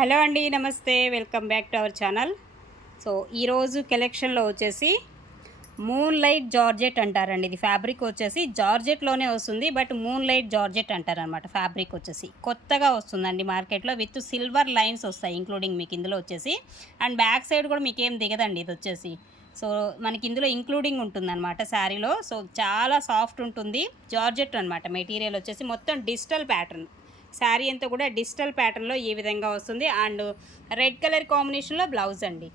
Hello అండి, నమస్తే. Welcome back to our channel. So ఈరోజు కలెక్షన్లో వచ్చేసి మూన్ లైట్ జార్జెట్ అంటారండి. ఇది ఫ్యాబ్రిక్ వచ్చేసి జార్జెట్లోనే వస్తుంది, బట్ మూన్ లైట్ జార్జెట్ అంటారనమాట. ఫ్యాబ్రిక్ వచ్చేసి కొత్తగా వస్తుందండి మార్కెట్లో. విత్ సిల్వర్ లైన్స్ వస్తాయి ఇంక్లూడింగ్ మీకు ఇందులో వచ్చేసి. అండ్ బ్యాక్ సైడ్ కూడా మీకు ఏం దిగదండి ఇది వచ్చేసి. సో మనకి ఇందులో ఇంక్లూడింగ్ ఉంటుందన్నమాట శారీలో. సో చాలా సాఫ్ట్ ఉంటుంది, జార్జెట్ అనమాట. మెటీరియల్ వచ్చేసి మొత్తం డిజిటల్ ప్యాటర్న్. శారీ అంతా కూడా డిజిటల్ ప్యాటర్న్లో ఈ విధంగా వస్తుంది. అండ్ రెడ్ కలర్ కాంబినేషన్లో బ్లౌజ్ అండి.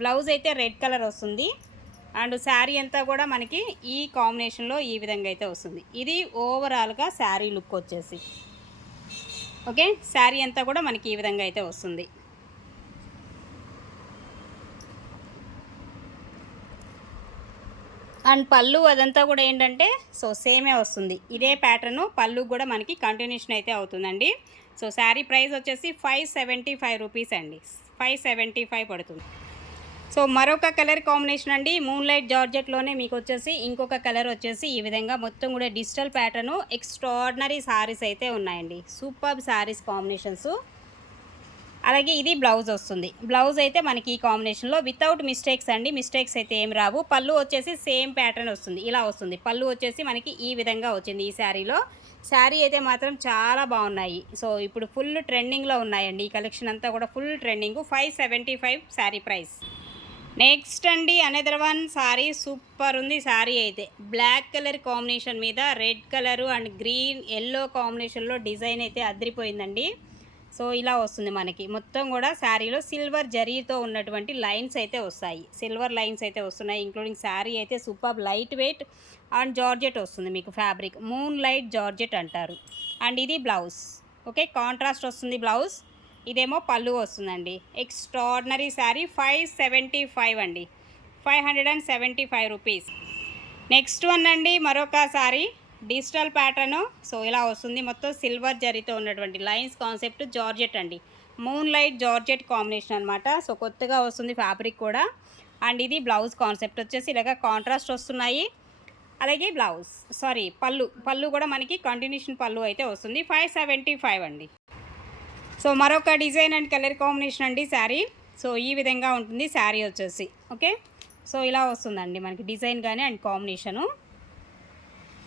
బ్లౌజ్ అయితే రెడ్ కలర్ వస్తుంది. అండ్ శారీ అంతా కూడా మనకి ఈ కాంబినేషన్లో ఈ విధంగా అయితే వస్తుంది. ఇది ఓవరాల్గా శారీ లుక్ వచ్చేసి. ఓకే, శారీ అంతా కూడా మనకి ఈ విధంగా అయితే వస్తుంది. అండ్ పళ్ళు అదంతా కూడా ఏంటంటే సో సేమే వస్తుంది. ఇదే ప్యాటర్ను పళ్ళు కూడా మనకి కంటిన్యూషన్ అయితే అవుతుందండి. సో శారీ ప్రైస్ వచ్చేసి 575 రూపీస్ అండి. 575 పడుతుంది. సో మరొక కలర్ కాంబినేషన్ అండి, మూన్ లైట్ జార్జెట్లోనే మీకు వచ్చేసి ఇంకొక కలర్ వచ్చేసి ఈ విధంగా మొత్తం కూడా డిజిటల్ ప్యాటర్ను. ఎక్స్ట్రాడినరీ శారీస్ అయితే ఉన్నాయండి, సూపర్ శారీస్ కాంబినేషన్స్. అలాగే ఇది బ్లౌజ్ వస్తుంది. బ్లౌజ్ అయితే మనకి ఈ కాంబినేషన్లో వితౌట్ మిస్టేక్స్ అండి, మిస్టేక్స్ అయితే ఏం రావు. పళ్ళు వచ్చేసి సేమ్ ప్యాటర్న్ వస్తుంది, ఇలా వస్తుంది. పళ్ళు వచ్చేసి మనకి ఈ విధంగా వచ్చింది ఈ శారీలో. శారీ అయితే మాత్రం చాలా బాగున్నాయి. సో ఇప్పుడు ఫుల్ ట్రెండింగ్లో ఉన్నాయండి ఈ కలెక్షన్ అంతా కూడా, full trending. 575 sari price. Next అండి అనదర్ వన్ సారీ, సూపర్ ఉంది శారీ అయితే. బ్లాక్ కలర్ కాంబినేషన్ మీద red colour and green yellow కాంబినేషన్లో డిజైన్ అయితే అదిరిపోయిందండి. సో ఇలా వస్తుంది మనకి మొత్తం కూడా శారీలో సిల్వర్ జరీతో ఉన్నటువంటి లైన్స్ అయితే వస్తాయి, సిల్వర్ లైన్స్ అయితే వస్తున్నాయి. ఇంక్లూడింగ్ శారీ అయితే super light weight and georgette వస్తుంది మీకు. ఫ్యాబ్రిక్ మూన్ లైట్ జార్జెట్ అంటారు. అండ్ ఇది బ్లౌజ్. ఓకే, కాంట్రాస్ట్ వస్తుంది బ్లౌజ్. ఇదేమో పళ్ళు వస్తుందండి. ఎక్స్ట్రాడినరీ శారీ. 575 అండి, 575 రూపీస్. నెక్స్ట్ వన్ అండి, మరొక శారీ డిజిటల్ ప్యాటర్ను. సో ఇలా వస్తుంది, మొత్తం సిల్వర్ జరీతో ఉన్నటువంటి లైన్స్ కాన్సెప్ట్. జార్జెట్ అండి, మూన్ లైట్ జార్జెట్ కాంబినేషన్ అనమాట. సో కొత్తగా వస్తుంది ఫ్యాబ్రిక్ కూడా. అండ్ ఇది బ్లౌజ్ కాన్సెప్ట్ వచ్చేసి ఇలాగ కాంట్రాస్ట్ వస్తున్నాయి. అలాగే బ్లౌజ్ పళ్ళు కూడా మనకి కంటిన్యూషన్ పళ్ళు అయితే వస్తుంది. 575 అండి. సో మరొక డిజైన్ అండ్ కలర్ కాంబినేషన్ అండి శారీ. సో ఈ విధంగా ఉంటుంది శారీ వచ్చేసి. ఓకే, సో ఇలా వస్తుందండి మనకి డిజైన్ కానీ అండ్ కాంబినేషను.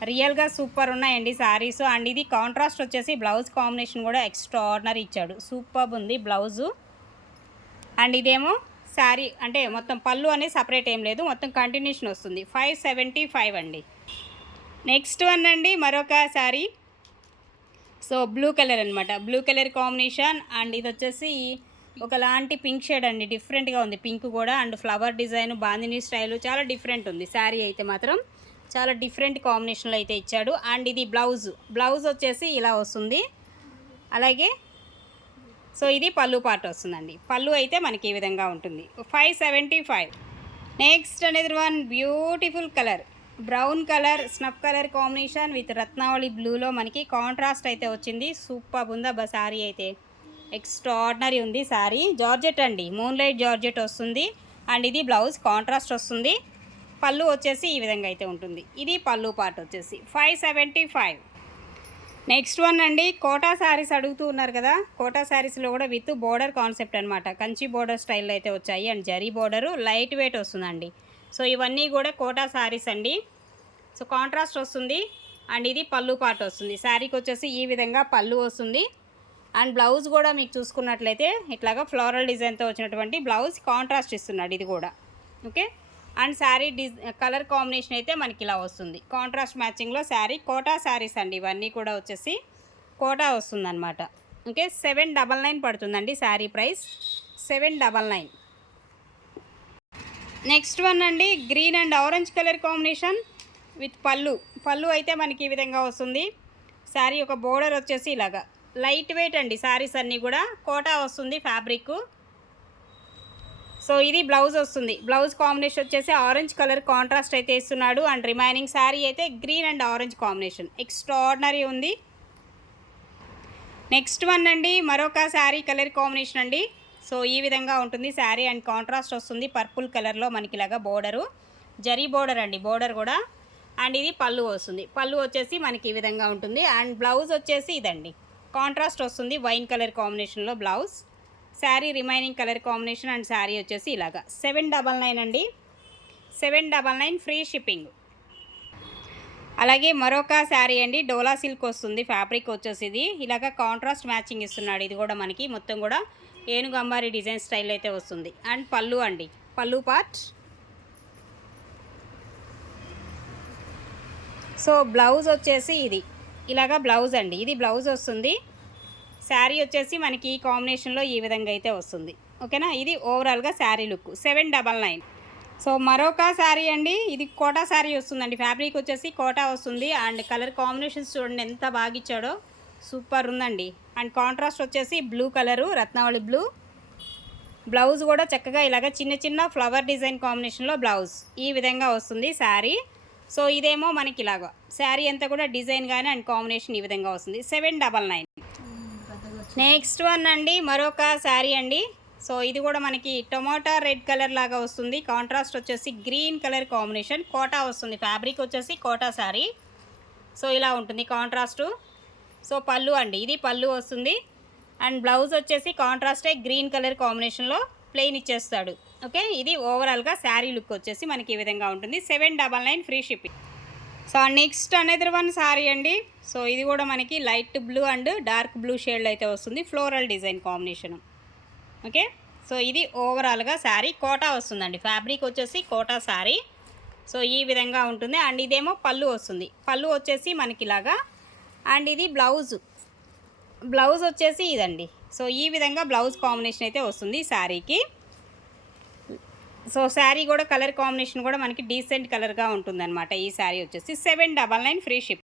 రియల్గా సూపర్ ఉన్నాయండి శారీస్. అండ్ ఇది కాంట్రాస్ట్ వచ్చేసి బ్లౌజ్ కాంబినేషన్ కూడా ఎక్స్ట్రాడినరీ ఇచ్చాడు, సూపర్ ఉంది బ్లౌజు. అండ్ ఇదేమో శారీ అంటే మొత్తం పళ్ళు అనేది సపరేట్ ఏం లేదు, మొత్తం కంటిన్యూషన్ వస్తుంది. 575 అండి. నెక్స్ట్ వన్ అండి, మరొక శారీ. సో బ్లూ కలర్ అనమాట, బ్లూ కలర్ కాంబినేషన్. అండ్ ఇది వచ్చేసి ఒకలాంటి పింక్ షేడ్ అండి, డిఫరెంట్గా ఉంది పింక్ కూడా. And flower design, bandhani style చాలా డిఫరెంట్ ఉంది శారీ అయితే మాత్రం. చాలా డిఫరెంట్ కాంబినేషన్లో అయితే ఇచ్చాడు. అండ్ ఇది బ్లౌజ్ వచ్చేసి ఇలా వస్తుంది. అలాగే సో ఇది పళ్ళు పార్ట్ వస్తుందండి. పళ్ళు అయితే మనకి ఈ విధంగా ఉంటుంది. 575. నెక్స్ట్ అనేది one beautiful colour, brown colour snuff colour combination with Ratnavali బ్లూలో మనకి కాంట్రాస్ట్ అయితే వచ్చింది. సూపర్ ఉందా శారీ అయితే, ఎక్స్ట్రాడినరీ ఉంది శారీ. జార్జెట్ అండి, మూన్ లైట్ జార్జెట్ వస్తుంది. అండ్ ఇది బ్లౌజ్ కాంట్రాస్ట్ వస్తుంది. పళ్ళు వచ్చేసి ఈ విధంగా అయితే ఉంటుంది. ఇది పళ్ళు పార్ట్ వచ్చేసి 575. నెక్స్ట్ వన్ అండి, కోటా శారీస్ అడుగుతూ ఉన్నారు కదా. కోటా శారీస్లో కూడా విత్ బోర్డర్ కాన్సెప్ట్ అనమాట, కంచి బోర్డర్ స్టైల్లో అయితే వచ్చాయి. And zari border light weight వస్తుందండి. సో ఇవన్నీ కూడా కోటా శారీస్ అండి. సో కాంట్రాస్ట్ వస్తుంది. అండ్ ఇది పళ్ళు పార్ట్ వస్తుంది. శారీకి వచ్చేసి ఈ విధంగా పళ్ళు వస్తుంది. అండ్ బ్లౌజ్ కూడా మీకు చూసుకున్నట్లయితే ఇట్లాగా ఫ్లోరల్ డిజైన్తో వచ్చినటువంటి బ్లౌజ్ కాంట్రాస్ట్ ఇస్తున్నాడు ఇది కూడా. Okay, and sari colour combination అయితే మనకి ఇలా వస్తుంది, కాంట్రాస్ట్ మ్యాచింగ్లో శారీ. కోటా శారీస్ అండి ఇవన్నీ కూడా వచ్చేసి కోటా వస్తుందన్నమాట. ఓకే, 799 పడుతుందండి శారీ ప్రైస్, 799. నెక్స్ట్ వన్ అండి, green and orange colour combination with పళ్ళు అయితే మనకి ఈ విధంగా వస్తుంది. శారీ ఒక బోర్డర్ వచ్చేసి ఇలాగా లైట్ వెయిట్ అండి. శారీస్ అన్నీ కూడా కోటా వస్తుంది ఫ్యాబ్రిక్. సో ఇది బ్లౌజ్ వస్తుంది. బ్లౌజ్ కాంబినేషన్ వచ్చేసి ఆరెంజ్ కలర్ కాంట్రాస్ట్ అయితే ఇస్తున్నాడు. అండ్ రిమైనింగ్ శారీ అయితే green and orange combination, extraordinary ఉంది. నెక్స్ట్ వన్ అండి, మరొక శారీ కలర్ కాంబినేషన్ అండి. సో ఈ విధంగా ఉంటుంది శారీ. అండ్ కాంట్రాస్ట్ వస్తుంది పర్పుల్ కలర్లో మనకి ఇలాగా బోర్డరు, జరీ బోర్డర్ అండి బోర్డర్ కూడా. అండ్ ఇది పళ్ళు వస్తుంది. పళ్ళు వచ్చేసి మనకి ఈ విధంగా ఉంటుంది. అండ్ బ్లౌజ్ వచ్చేసి ఇదండి, కాంట్రాస్ట్ వస్తుంది వైన్ కలర్ కాంబినేషన్లో blouse. Sari remaining colour combination and sari వచ్చేసి ఇలాగా 799 అండి. 799 ఫ్రీ షిప్పింగ్. అలాగే మరొక శారీ అండి, డోలా సిల్క్ వస్తుంది. ఫ్యాబ్రిక్ వచ్చేసి ఇది ఇలాగ కాంట్రాస్ట్ మ్యాచింగ్ ఇస్తున్నాడు. ఇది కూడా మనకి మొత్తం కూడా ఏనుగు అంబారీ డిజైన్ స్టైల్ అయితే వస్తుంది. అండ్ పళ్ళు అండి, పళ్ళు పార్ట్. సో బ్లౌజ్ వచ్చేసి ఇది ఇలాగా బ్లౌజ్ అండి, ఇది బ్లౌజ్ వస్తుంది. శారీ వచ్చేసి మనకి ఈ కాంబినేషన్లో ఈ విధంగా అయితే వస్తుంది. ఓకేనా, ఇది ఓవరాల్గా శారీ లుక్ 799. సో మరొక శారీ అండి, ఇది కోటా శారీ వస్తుందండి. ఫ్యాబ్రిక్ వచ్చేసి కోటా వస్తుంది. అండ్ కలర్ కాంబినేషన్స్ చూడండి ఎంత బాగా ఇచ్చాడో, సూపర్ ఉందండి. అండ్ కాంట్రాస్ట్ వచ్చేసి బ్లూ కలరు, రత్నావళి బ్లూ. బ్లౌజ్ కూడా చక్కగా ఇలాగ చిన్న చిన్న ఫ్లవర్ డిజైన్ కాంబినేషన్లో బ్లౌజ్ ఈ విధంగా వస్తుంది శారీ. సో ఇదేమో మనకి ఇలాగ శారీ అంతా కూడా డిజైన్ కానీ అండ్ కాంబినేషన్ ఈ విధంగా వస్తుంది. 799. నెక్స్ట్ వన్ అండి, మరొక శారీ అండి. సో ఇది కూడా మనకి టొమాటో రెడ్ కలర్ లాగా వస్తుంది. కాంట్రాస్ట్ వచ్చేసి గ్రీన్ కలర్ కాంబినేషన్, కోటా వస్తుంది. ఫ్యాబ్రిక్ వచ్చేసి కోటా శారీ. సో ఇలా ఉంటుంది కాంట్రాస్టు. సో పళ్ళు అండి, ఇది పళ్ళు వస్తుంది. అండ్ బ్లౌజ్ వచ్చేసి కాంట్రాస్టే గ్రీన్ కలర్ కాంబినేషన్లో ప్లెయిన్ ఇచ్చేస్తాడు. ఓకే, ఇది ఓవరాల్గా శారీ లుక్ వచ్చేసి మనకి ఈ విధంగా ఉంటుంది. 799 free shipping. So next another one sari అండి. సో ఇది కూడా మనకి light blue and dark blue షేడ్లో అయితే వస్తుంది. Floral design combination. Okay, so ఇది ఓవరాల్గా శారీ కోటా వస్తుందండి. ఫ్యాబ్రిక్ వచ్చేసి కోటా శారీ. సో ఈ విధంగా ఉంటుంది. అండ్ ఇదేమో పళ్ళు వస్తుంది. పళ్ళు వచ్చేసి మనకి ఇలాగా. అండ్ ఇది బ్లౌజ్, బ్లౌజ్ వచ్చేసి ఇదండి. సో ఈ విధంగా బ్లౌజ్ కాంబినేషన్ అయితే వస్తుంది శారీకి. సో శారీ కూడా కలర్ కాంబినేషన్ కూడా మనకి డీసెంట్ కలర్గా ఉంటుందన్నమాట. ఈ శారీ వచ్చేసి 799 ఫ్రీ షిప్.